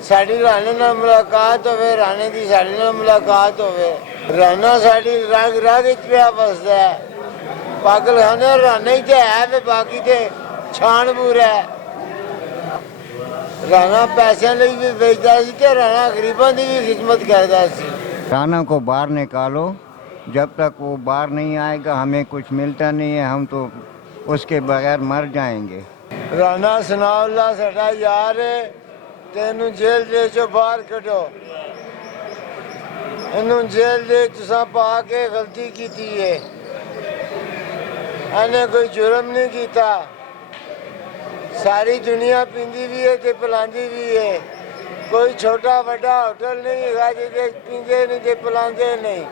साड़ी राणे नाल मुलाकात होवे, राणे दी साड़ी नाल मुलाकात होवे। राणा साड़ी रग रग विच पिया बसदा है। पागलखाने राणे ही ते है ते बाकी ते छाणबूर है। राणा पैसों ਲਈ भी बेचदा सी ते राणा गरीबां दी भी खिदमत करदा सी। राणा को बाहर निकालो, जब तक वो बाहर नहीं आएगा हमें कुछ मिलता नहीं है, हम तो उसके बगैर मर जाएंगे। राणा सनाउल्ला साडा यार है, तेनू जेल दे चो बाहर कढो। इनू जेल दे तुसां पा के गलती कीती है। इन्हें कोई जुर्म नहीं कीता। सारी दुनिया पींदी भी है ते पिलांदी भी है। कोई छोटा बड़ा होटल नहीं है जिसे पींदे नहीं ते पिलांदे नहीं।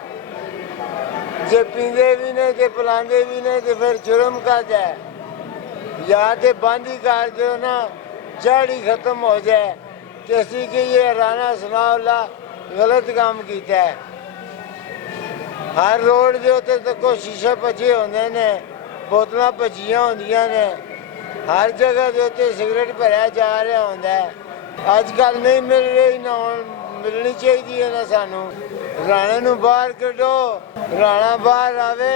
जे पींदे भी नहीं ते पिलांदे भी नहीं तो फिर जुर्म काहदा है? या तो बंद ही कर दो ना, जड़ ही खत्म हो जाए। जैसे कि ये राणा सनाउल्ला गलत काम किया है। हर रोड के उत्ते तो कोई शीशे भजे होंदे ने, बोतलां भजियां होंदियां ने, हर जगह के उत्ते सिगरेट भरया जा रहा होंदा है। अजकल नहीं मिल रही ना, मिलनी चाहिए ना सानू। राणे नू बाहर कढो, राणा बाहर आवे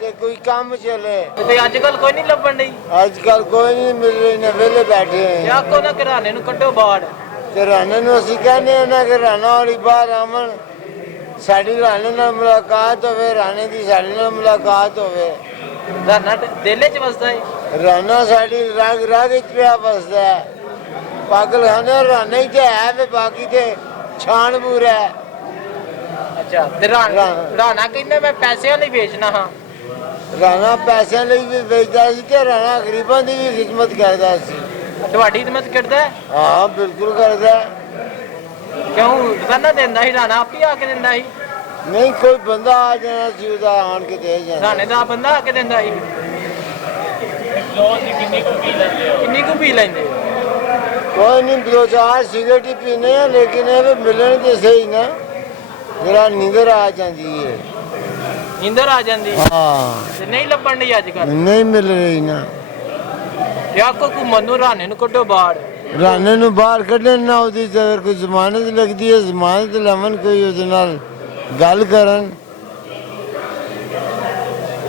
ते कोई काम चले। ਤੇ ਅੱਜ ਕੱਲ ਕੋਈ ਨਹੀਂ ਲੱਭਣ ਡਈ। अजकल कोई नहीं मिल रही ने, वेले बैठे हैं। ਜਾਂ ਕੋ ਨਾ ਘਰਾਣੇ ਨੂੰ ਕੱਢੋ ਬਾਹਰ। ਤੇ ਰਾਣੇ ਨੂੰ ਅਸੀਂ ਕਹਿੰਦੇ ਹਾਂ ਨਾ ਕਿ ਰਾਣਾ ਵਾਲੀ ਬਾਹਰ ਆਵਣ, ਸਾਡੀ ਰਾਣੇ ਨਾਲ ਮੁਲਾਕਾਤ ਹੋਵੇ, ਰਾਣੇ ਦੀ ਸਾਡੇ ਨਾਲ ਮੁਲਾਕਾਤ ਹੋਵੇ। ਰਾਣਾ ਦਿਲ 'ਚ ਵਸਦਾ ਹੈ। ਰਾਣਾ ਸਾਡੀ ਰਗ ਰਗ ਵਿੱਚ ਪਿਆ ਵਸਦਾ ਹੈ। ਪਾਗਲਖਾਨੇ ਰਾਣਾ ਹੀ ਤੇ ਹੈ ਤੇ ਬਾਕੀ ਤੇ ਛਾਣਬੂਰ ਹੈ। ਅੱਛਾ ਤੇ ਰਾਣਾ ਕਹਿੰਦਾ ਮੈਂ ਪੈਸਿਆਂ ਲਈ ਵੇਚਣਾ ਹਾਂ। ਰਾਣਾ ਪੈਸਿਆਂ ਲਈ ਵੀ ਵੇਚਦਾ ਸੀ ਤੇ ਰਾਣਾ ਗਰੀਬਾਂ ਦੀ ਵੀ ਖਿਦਮਤ ਕਰਦਾ ਸੀ। ਤੁਹਾਡੀ ਖਿਦਮਤ ਕਰਦਾ ਹੈ? ਹਾਂ ਬਿਲਕੁਲ ਕਰਦਾ। ਕਿਉਂ ਰੋਜ਼ਾਨਾ ਦਿੰਦਾ ਸੀ? ਰਾਣਾ ਆਪ ਹੀ ਆ ਕੇ ਦਿੰਦਾ ਸੀ? ਨਹੀਂ ਕੋਈ ਬੰਦਾ ਆ ਜਾਣਾ ਸੀ ਉਹਦਾ ਆਣ ਕੇ ਦੇ ਜਾਂਦਾ। ਰਾਣੇ ਦਾ ਬੰਦਾ ਆ ਕੇ ਦਿੰਦਾ ਸੀ। ਕਿੰਨੀ ਕੁ ਪੀ ਲੈਂਦੇ ਹੋ? कोई नहीं, दो चार सिगरेट ही पीने हैं, लेकिन ये मिलन तो सही ना, जरा नींदर आ जाती है। ਨੀਂਦਰ ਆ ਜਾਂਦੀ? हाँ ਤੇ ਨਹੀਂ ਲੱਭਣ ਡਈ ਅੱਜ ਕੱਲ। नहीं मिल रही ना। ਜਾਂ ਕੋ ਘੁੰਮਣ ਨੂੰ ਰਾਣੇ ਨੂੰ ਕੱਢੋ ਬਾਹਰ। राणे नू बाहर कढ़न ना, ਉਹਦੀ अगर कोई जमानत लगती है, जमानत लवन, कोई ਉਹਦੇ ਨਾਲ गल करन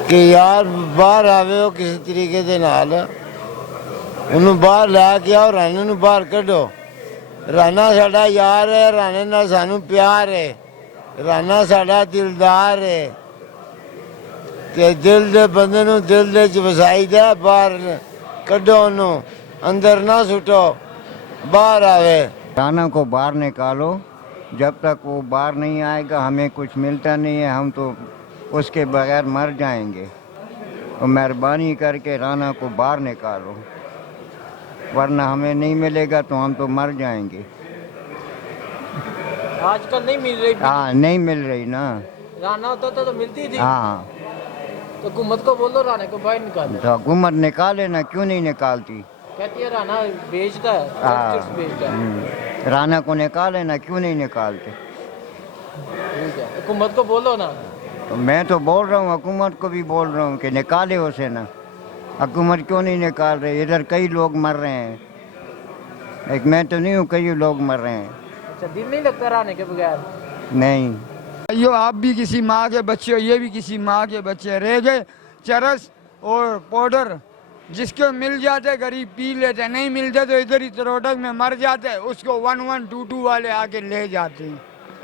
कि यार बाहर आवे हो किसी तरीके दे नाल, ਉਹਨੂੰ ਬਾਹਰ ਲੈ ਕੇ ਆਓ, ਰਾਣੇ ਨੂੰ ਬਾਹਰ ਕੱਢੋ। ਰਾਣਾ ਸਾਡਾ ਯਾਰ ਹੈ, ਰਾਣੇ ਨਾਲ ਸਾਨੂੰ ਪਿਆਰ ਹੈ। ਰਾਣਾ ਸਾਡਾ ਦਿਲਦਾਰ ਹੈ ਤੇ ਦਿਲ ਦੇ ਬੰਦੇ ਨੂੰ ਦਿਲ ਦੇ ਚ ਵਸਾਈਦਾ। ਬਾਹਰ ਕੱਢੋ ਉਹਨੂੰ, ਅੰਦਰ ਨਾ ਸੁੱਟੋ, बाहर आवे। राणा को बाहर निकालो, जब तक वो बाहर नहीं आएगा हमें कुछ मिलता नहीं है, हम तो उसके बगैर मर जाएंगे। तो मेहरबानी करके राणा को बाहर निकालो, वरना हमें नहीं मिलेगा तो हम तो मर जाएंगे। आजकल नहीं मिल रही। हाँ नहीं मिल रही ना। राणा होता तो मिलती थी। हाँ तो हुकूमत को बोलो राणे को बाहर निकाले। तो हुकूमत निकाले ना, क्यों नहीं निकालती? कहती है राणा बेचता है, हाँ चिप्स बेचता है। राणा को निकाले ना, क्यों नहीं निकालते? ठीक है, हुकूमत को बोलो ना। तो मैं तो बोल रहा हूँ, हुकूमत को भी बोल रहा हूँ कि निकाले उसे ना। हुकूमत क्यों नहीं निकाल रही? इधर कई लोग मर रहे हैं, एक मैं तो नहीं हूँ, कई लोग मर रहे हैं। अच्छा दिल नहीं लगता राणे के बगैर? नहीं। यो आप भी किसी माँ के बच्चे हो, ये भी किसी माँ के बच्चे। रह गए चरस और पाउडर, जिसको मिल जाते गरीब पी लेते, नहीं मिलते तो इधर ही तरोटक में मर जाते। उसको 1122 वाले आके ले जाते हैं।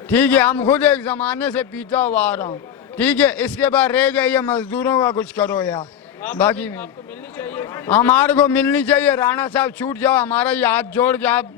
ठीक है, हम खुद एक ज़माने से पीता हुआ आ रहा हूँ। ठीक है, इसके बाद रह गए ये मजदूरों का कुछ करो यार। बाकी आपको मिलनी चाहिए। हमारे को मिलनी चाहिए। राणा साहब छूट जाओ, हमारा ये हाथ जोड़ के आप